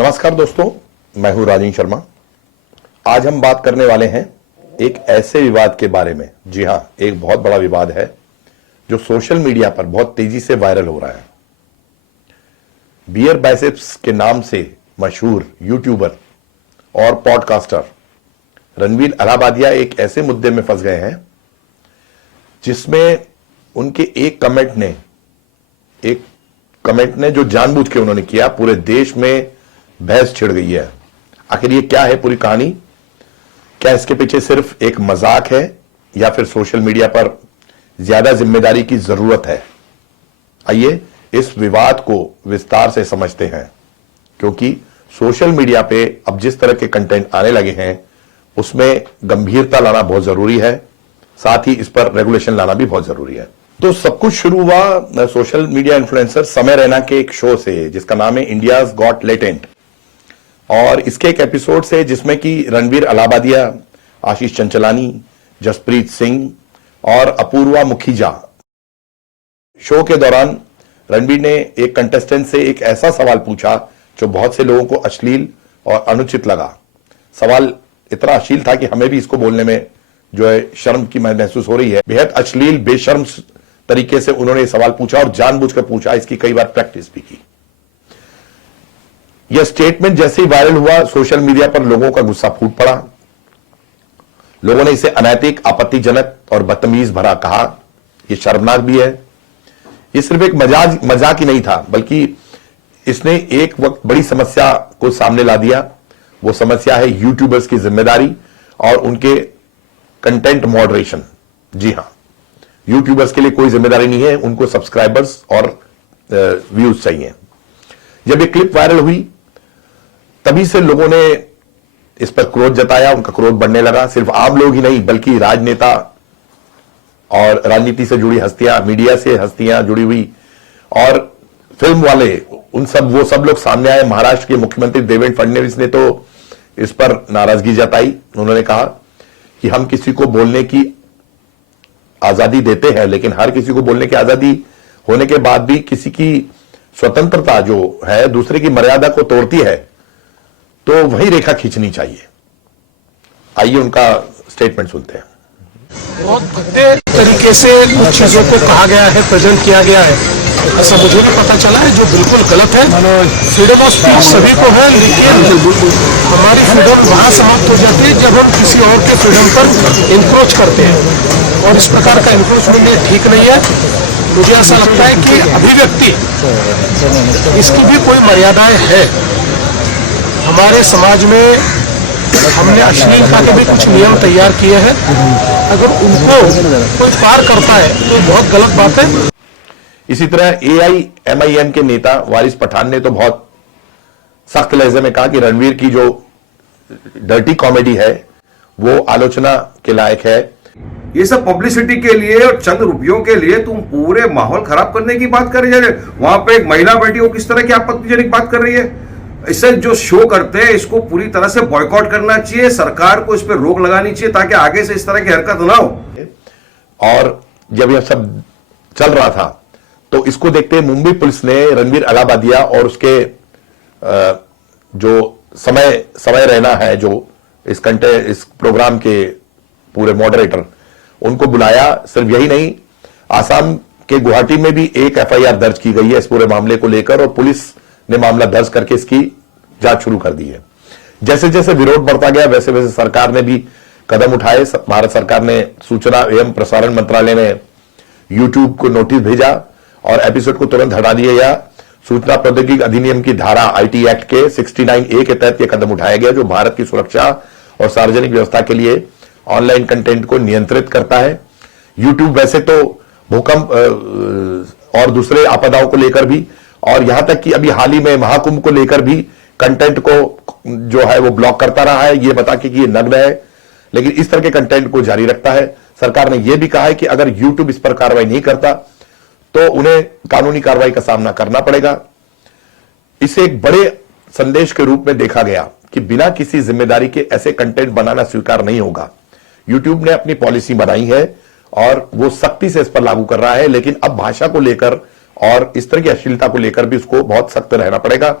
नमस्कार दोस्तों, मैं हूं राजेश शर्मा। आज हम बात करने वाले हैं एक ऐसे विवाद के बारे में। जी हां, एक बहुत बड़ा विवाद है जो सोशल मीडिया पर बहुत तेजी से वायरल हो रहा है। बियर बाइसेप्स के नाम से मशहूर यूट्यूबर और पॉडकास्टर रणवीर अलाहाबादिया एक ऐसे मुद्दे में फंस गए हैं जिसमें उनके एक कमेंट ने जो जानबूझ के उन्होंने किया, पूरे देश में बहस छिड़ गई है। आखिर ये क्या है पूरी कहानी? क्या इसके पीछे सिर्फ एक मजाक है या फिर सोशल मीडिया पर ज्यादा जिम्मेदारी की जरूरत है? आइए इस विवाद को विस्तार से समझते हैं, क्योंकि सोशल मीडिया पे अब जिस तरह के कंटेंट आने लगे हैं उसमें गंभीरता लाना बहुत जरूरी है, साथ ही इस पर रेगुलेशन लाना भी बहुत जरूरी है। तो सब कुछ शुरू हुआ सोशल मीडिया इन्फ्लुएंसर समय रैना के एक शो से जिसका नाम है इंडियाज गॉट लेटेंट, और इसके एक एपिसोड से जिसमें कि रणवीर अलाहाबादिया, आशीष चंचलानी, जसप्रीत सिंह और अपूर्वा मुखीजा। शो के दौरान रणवीर ने एक कंटेस्टेंट से एक ऐसा सवाल पूछा जो बहुत से लोगों को अश्लील और अनुचित लगा। सवाल इतना अश्लील था कि हमें भी इसको बोलने में जो है शर्म की महसूस हो रही है। बेहद अश्लील, बेशर्म तरीके से उन्होंने सवाल पूछा और जानबूझकर पूछा, इसकी कई बार प्रैक्टिस भी की। यह स्टेटमेंट जैसे ही वायरल हुआ, सोशल मीडिया पर लोगों का गुस्सा फूट पड़ा। लोगों ने इसे अनैतिक, आपत्तिजनक और बदतमीज भरा कहा। यह शर्मनाक भी है। यह सिर्फ एक मजाक ही नहीं था, बल्कि इसने एक वक्त बड़ी समस्या को सामने ला दिया। वो समस्या है यूट्यूबर्स की जिम्मेदारी और उनके कंटेंट मॉडरेशन। जी हां, यूट्यूबर्स के लिए कोई जिम्मेदारी नहीं है, उनको सब्सक्राइबर्स और व्यूज चाहिए। जब ये क्लिप वायरल हुई तभी से लोगों ने इस पर क्रोध जताया, उनका क्रोध बढ़ने लगा। सिर्फ आम लोग ही नहीं बल्कि राजनेता और राजनीति से जुड़ी हस्तियां, मीडिया से हस्तियां जुड़ी हुई और फिल्म वाले, वो सब लोग सामने आए। महाराष्ट्र के मुख्यमंत्री देवेंद्र फडणवीस ने तो इस पर नाराजगी जताई। उन्होंने कहा कि हम किसी को बोलने की आजादी देते हैं, लेकिन हर किसी को बोलने की आजादी होने के बाद भी किसी की स्वतंत्रता जो है दूसरे की मर्यादा को तोड़ती है, तो वही रेखा खींचनी चाहिए। आइए उनका स्टेटमेंट सुनते हैं। बहुत भद्दे तरीके से कुछ चीजों को कहा गया है, प्रेजेंट किया गया है, ऐसा मुझे भी पता चला है, जो बिल्कुल गलत है। फ्रीडम ऑफ स्पीच सभी को है, लेकिन हमारी फ्रीडम वहां समाप्त हो जाती है जब हम किसी और के फ्रीडम पर इंक्रोच करते हैं, और इस प्रकार का इंक्रोचमेंट ठीक नहीं है। मुझे ऐसा लगता है कि अभिव्यक्ति इसकी भी कोई मर्यादाएं है। हमारे समाज में हमने अश्लीलता के भी कुछ नियम तैयार किए हैं, अगर उनको कोई पार करता है तो बहुत गलत बात है। इसी तरह AIMIM के नेता वारिस पठान ने तो बहुत सख्त लहजे में कहा कि रणवीर की जो डर्टी कॉमेडी है वो आलोचना के लायक है। ये सब पब्लिसिटी के लिए और चंद रुपयों के लिए तुम पूरे माहौल खराब करने की बात कर रही है। वहां पे एक महिला बैठी हो, किस तरह की आपत्तिजनक बात कर रही है। इससे जो शो करते हैं इसको पूरी तरह से बॉयकॉट करना चाहिए। सरकार को इस पर रोक लगानी चाहिए ताकि आगे से इस तरह की हरकत ना हो। और जब यह सब चल रहा था तो इसको देखते मुंबई पुलिस ने रणवीर अलाहाबादिया और उसके जो समय रहना है, जो इस प्रोग्राम के पूरे मॉडरेटर, उनको बुलाया। सिर्फ यही नहीं, आसाम के गुवाहाटी में भी एक FIR दर्ज की गई है इस पूरे मामले को लेकर, और पुलिस ने मामला दर्ज करके इसकी जांच शुरू कर दी है। जैसे जैसे विरोध बढ़ता गया वैसे वैसे सरकार ने भी कदम उठाए। भारत सरकार ने सूचना एवं प्रसारण मंत्रालय ने यूट्यूब को नोटिस भेजा और एपिसोड को तुरंत हटा दिया गया। सूचना प्रौद्योगिकी अधिनियम की धारा IT एक्ट के 69A के तहत यह कदम उठाया गया, जो भारत की सुरक्षा और सार्वजनिक व्यवस्था के लिए ऑनलाइन कंटेंट को नियंत्रित करता है। यूट्यूब वैसे तो भूकंप और दूसरे आपदाओं को लेकर भी, और यहां तक कि अभी हाल ही में महाकुंभ को लेकर भी कंटेंट को जो है वो ब्लॉक करता रहा है, ये बता के कि ये नग्न है, लेकिन इस तरह के कंटेंट को जारी रखता है। सरकार ने यह भी कहा है कि अगर यूट्यूब इस पर कार्रवाई नहीं करता तो उन्हें कानूनी कार्रवाई का सामना करना पड़ेगा। इसे एक बड़े संदेश के रूप में देखा गया कि बिना किसी जिम्मेदारी के ऐसे कंटेंट बनाना स्वीकार नहीं होगा। यूट्यूब ने अपनी पॉलिसी बनाई है और वो सख्ती से इस पर लागू कर रहा है, लेकिन अब भाषा को लेकर और इस तरह की अश्लीलता को लेकर भी उसको बहुत सख्त रहना पड़ेगा।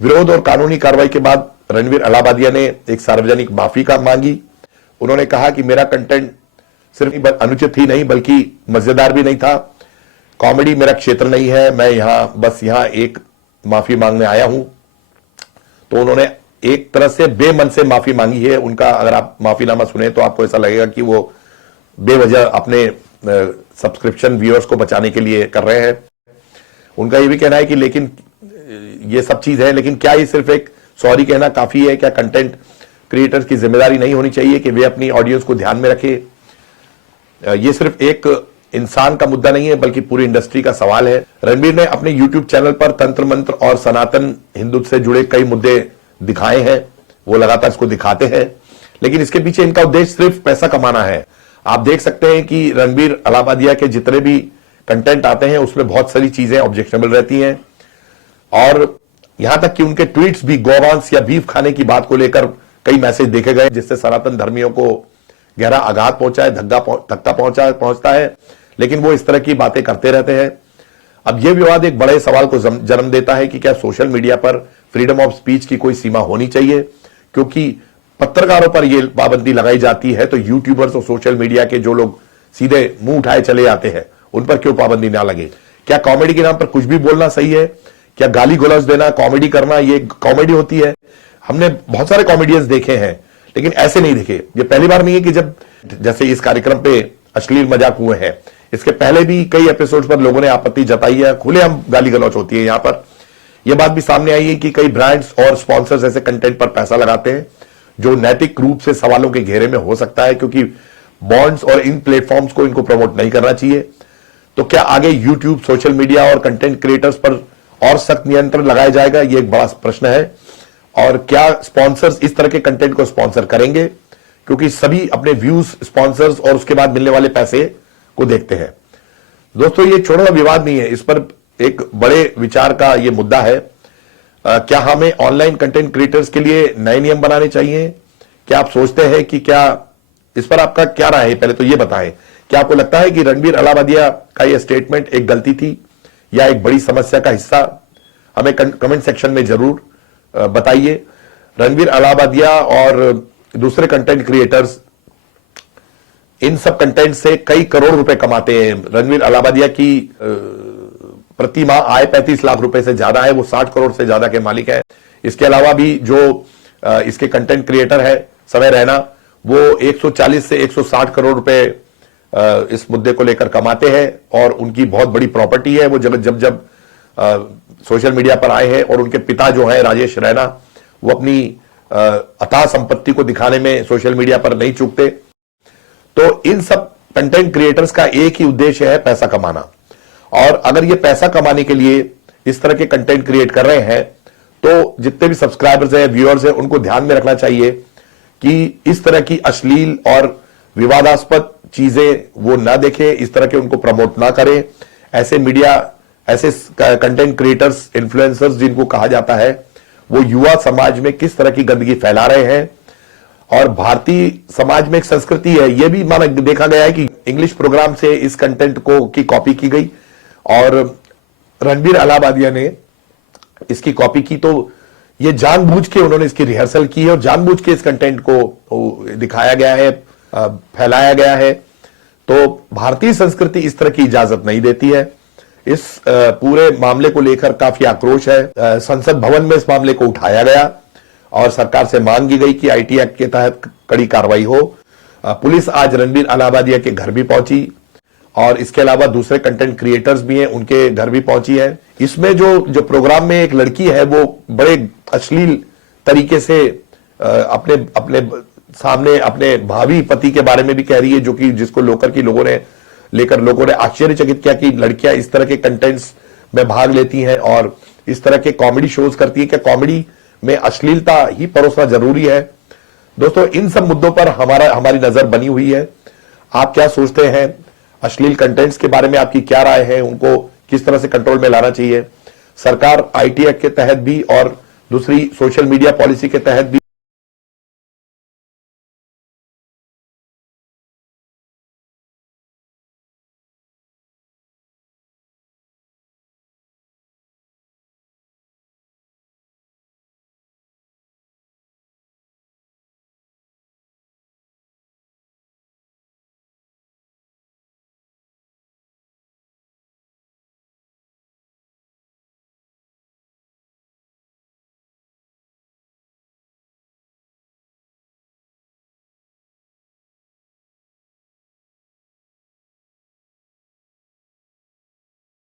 विरोध और कानूनी कार्रवाई के बाद रणवीर अलाहाबादिया ने एक सार्वजनिक माफी का मांगी। उन्होंने कहा कि मेरा कंटेंट सिर्फ अनुचित ही नहीं बल्कि मजेदार भी नहीं था, कॉमेडी मेरा क्षेत्र नहीं है, मैं यहां एक माफी मांगने आया हूं। तो उन्होंने एक तरह से बेमन से माफी मांगी है। उनका अगर आप माफीनामा सुने तो आपको ऐसा लगेगा कि वो बेवजह अपने सब्सक्रिप्शन व्यूअर्स को बचाने के लिए कर रहे हैं। उनका ये भी कहना है कि लेकिन ये सब चीज है, लेकिन क्या ये सिर्फ एक सॉरी कहना काफी है? क्या कंटेंट क्रिएटर्स की जिम्मेदारी नहीं होनी चाहिए कि वे अपनी ऑडियंस को ध्यान में रखे? ये सिर्फ एक इंसान का मुद्दा नहीं है बल्कि पूरी इंडस्ट्री का सवाल है। रणवीर ने अपने यूट्यूब चैनल पर तंत्र मंत्र और सनातन हिंदुत्व से जुड़े कई मुद्दे दिखाए हैं, वो लगातार इसको दिखाते हैं, लेकिन इसके पीछे इनका उद्देश्य सिर्फ पैसा कमाना है। आप देख सकते हैं कि रणवीर अलाहाबादिया के जितने भी कंटेंट आते हैं उसमें बहुत सारी चीजें ऑब्जेक्शनेबल रहती हैं, और यहां तक कि उनके ट्वीट्स भी गौवंश या बीफ खाने की बात को लेकर कई मैसेज देखे गए जिससे सनातन धर्मियों को गहरा आघात पहुंचा है, धक्का पहुंचता है, लेकिन वो इस तरह की बातें करते रहते हैं। अब यह विवाद एक बड़े सवाल को जन्म देता है कि क्या सोशल मीडिया पर फ्रीडम ऑफ स्पीच की कोई सीमा होनी चाहिए? क्योंकि पत्रकारों पर यह पाबंदी लगाई जाती है तो यूट्यूबर्स और सोशल मीडिया के जो लोग सीधे मुंह उठाए चले जाते हैं उन पर क्यों पाबंदी ना लगे? क्या कॉमेडी के नाम पर कुछ भी बोलना सही है? क्या गाली गलौज देना, कॉमेडी करना ये कॉमेडी होती है? हमने बहुत सारे कॉमेडियंस देखे हैं लेकिन ऐसे नहीं देखे। ये पहली बार नहीं है कि जब जैसे इस कार्यक्रम पे अश्लील मजाक हुए हैं, इसके पहले भी कई एपिसोड्स पर लोगों ने आपत्ति जताई है, खुलेआम गाली गलौज होती है। यहां पर यह बात भी सामने आई है कि कई ब्रांड्स और स्पॉन्सर्स ऐसे कंटेंट पर पैसा लगाते हैं जो नैतिक रूप से सवालों के घेरे में हो सकता है, क्योंकि बॉन्ड्स और इन प्लेटफॉर्म्स को इनको प्रमोट नहीं करना चाहिए। तो क्या आगे यूट्यूब, सोशल मीडिया और कंटेंट क्रिएटर्स पर और सख्त नियंत्रण लगाया जाएगा? ये एक बड़ा प्रश्न है। और क्या स्पॉन्सर्स इस तरह के कंटेंट को स्पॉन्सर करेंगे? क्योंकि सभी अपने व्यूज, स्पॉन्सर्स और उसके बाद मिलने वाले पैसे को देखते हैं। दोस्तों, ये छोटा सा विवाद नहीं है, इस पर एक बड़े विचार का ये मुद्दा है। क्या हमें ऑनलाइन कंटेंट क्रिएटर्स के लिए नए नियम बनाने चाहिए? क्या आप सोचते हैं कि क्या इस पर आपका क्या राय है? पहले तो ये बताएं, क्या आपको लगता है कि रणवीर अलाहाबादिया का यह स्टेटमेंट एक गलती थी या एक बड़ी समस्या का हिस्सा? हमें कमेंट सेक्शन में जरूर बताइए। रणवीर अलाहाबादिया और दूसरे कंटेंट क्रिएटर्स इन सब कंटेंट से कई करोड़ रुपए कमाते हैं। रणवीर अलाहाबादिया की प्रति माह आय 35 लाख रुपए से ज्यादा है, वो 60 करोड़ से ज्यादा के मालिक है। इसके अलावा भी जो इसके कंटेंट क्रिएटर है समय रैना, वो 140 से 160 करोड़ रुपए इस मुद्दे को लेकर कमाते हैं और उनकी बहुत बड़ी प्रॉपर्टी है। वो जब सोशल मीडिया पर आए हैं और उनके पिता जो है राजेश रैना, वो अपनी अथाह संपत्ति को दिखाने में सोशल मीडिया पर नहीं चूकते। तो इन सब कंटेंट क्रिएटर्स का एक ही उद्देश्य है, पैसा कमाना। और अगर ये पैसा कमाने के लिए इस तरह के कंटेंट क्रिएट कर रहे हैं तो जितने भी सब्सक्राइबर्स हैं, व्यूअर्स हैं, उनको ध्यान में रखना चाहिए कि इस तरह की अश्लील और विवादास्पद चीजें वो ना देखें, इस तरह के उनको प्रमोट ना करें। ऐसे मीडिया, ऐसे कंटेंट क्रिएटर्स, इन्फ्लुएंसर्स जिनको कहा जाता है, वो युवा समाज में किस तरह की गंदगी फैला रहे हैं। और भारतीय समाज में एक संस्कृति है, यह भी माना देखा गया है कि इंग्लिश प्रोग्राम से इस कंटेंट को की कॉपी की गई और रणवीर अलाहाबादिया ने इसकी कॉपी की। तो ये जानबूझ के उन्होंने इसकी रिहर्सल की है और जानबूझ के इस कंटेंट को दिखाया गया है, फैलाया गया है। तो भारतीय संस्कृति इस तरह की इजाजत नहीं देती है। इस पूरे मामले को लेकर काफी आक्रोश है। संसद भवन में इस मामले को उठाया गया और सरकार से मांग की गई कि आईटी एक्ट के तहत कड़ी कार्रवाई हो। पुलिस आज रणवीर अलाहाबादिया के घर भी पहुंची और इसके अलावा दूसरे कंटेंट क्रिएटर्स भी हैं, उनके घर भी पहुंची है। इसमें जो प्रोग्राम में एक लड़की है वो बड़े अश्लील तरीके से अपने सामने अपने भावी पति के बारे में भी कह रही है, जो कि जिसको लोगों ने आश्चर्यचकित किया कि लड़कियां इस तरह के कंटेंट्स में भाग लेती हैं और इस तरह के कॉमेडी शोज करती है। क्या कॉमेडी में अश्लीलता ही परोसना जरूरी है? दोस्तों, इन सब मुद्दों पर हमारी नजर बनी हुई है। आप क्या सोचते हैं? अश्लील कंटेंट्स के बारे में आपकी क्या राय है? उनको किस तरह से कंट्रोल में लाना चाहिए? सरकार आईटी एक्ट के तहत भी और दूसरी सोशल मीडिया पॉलिसी के तहत भी